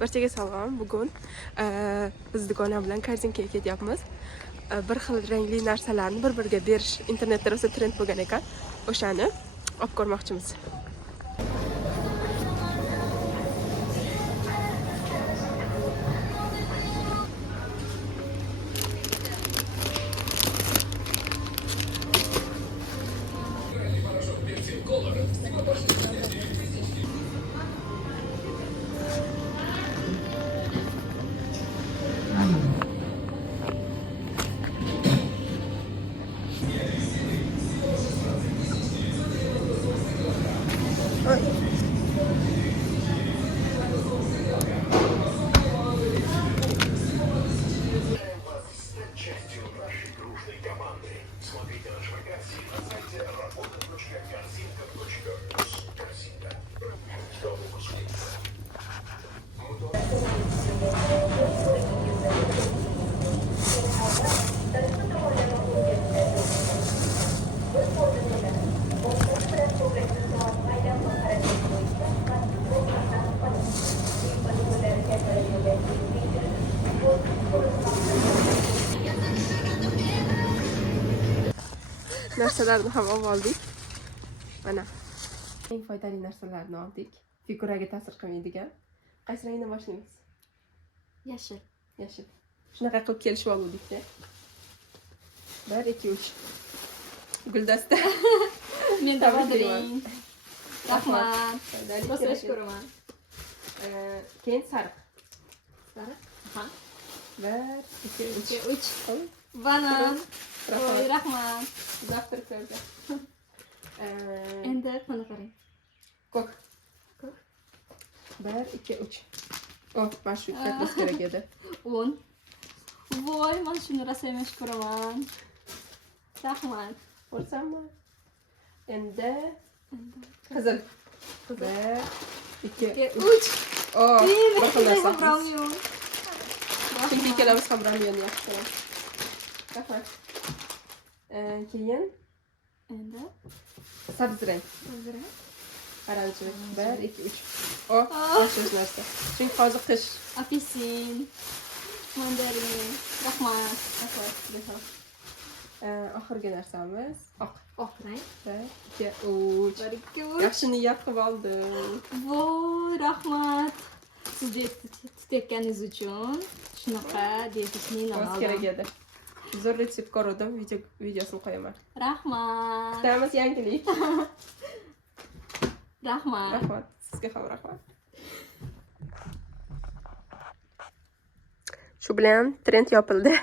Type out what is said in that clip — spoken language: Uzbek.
Barchaga salom. Bugun biz do'kona bilan korzinkaga ketyapmiz. Bir xil rangli narsalarni bir-biriga berish internetda rosa trend bo'lgan ekan. O'shani olib ko'rmoqchimiz. Narsalarni ham oldik. Mana eng foydali narsalarni oldik. Figuraga ta'sir qilmaydigan. Qaysi rangdan boshlaymiz? Yashil. Yashil. Shunaqa qilib kelishib oldik-da. 1 2 3. Guldasta. Men davadring. Rahmat. Boshlash ko'raman. Keyin sariq. Sariq. Ha. 1 2 3. 3. Banan. Voy, rahmat. Zavtrak ko'rdi. Endi qani qarang. Ko'k. Ko'k. 1 2 3. Oh, mana shu katlas kerak edi. 10. Voy, mana shuni rosa yaxshi ko'raman. Rahmat. Ko'rsammi? Endi qizil. 1 2 3. Oh, Men bir narsa. Ramyon. Chunki ikkalamiz ham ramyonni yaxshi ko'ramiz. Rahmat. Keyin Endi sabz rang. o'zira. Oranji. 1 2 3. Oh, yaxshi narsa. Chunki hozir qish. Apelsin. Mandarin. Rahmat. Rahmat. Oxirgi narsamiz oq. Oq rang. 1 2 3. 1 2 3. Yaxshi niyat qilib oldim. Voy, rahmat. Siz tutayotganingiz uchun shunaqa dietishni O'z kerak edi. Zo'r retsept ko'rdim, videosini qo'yaman. Rahmat. Kutamiz yangilik. Rahmat. Rahmat. Sizga ham rahmat. Shu bilan trend yopildi.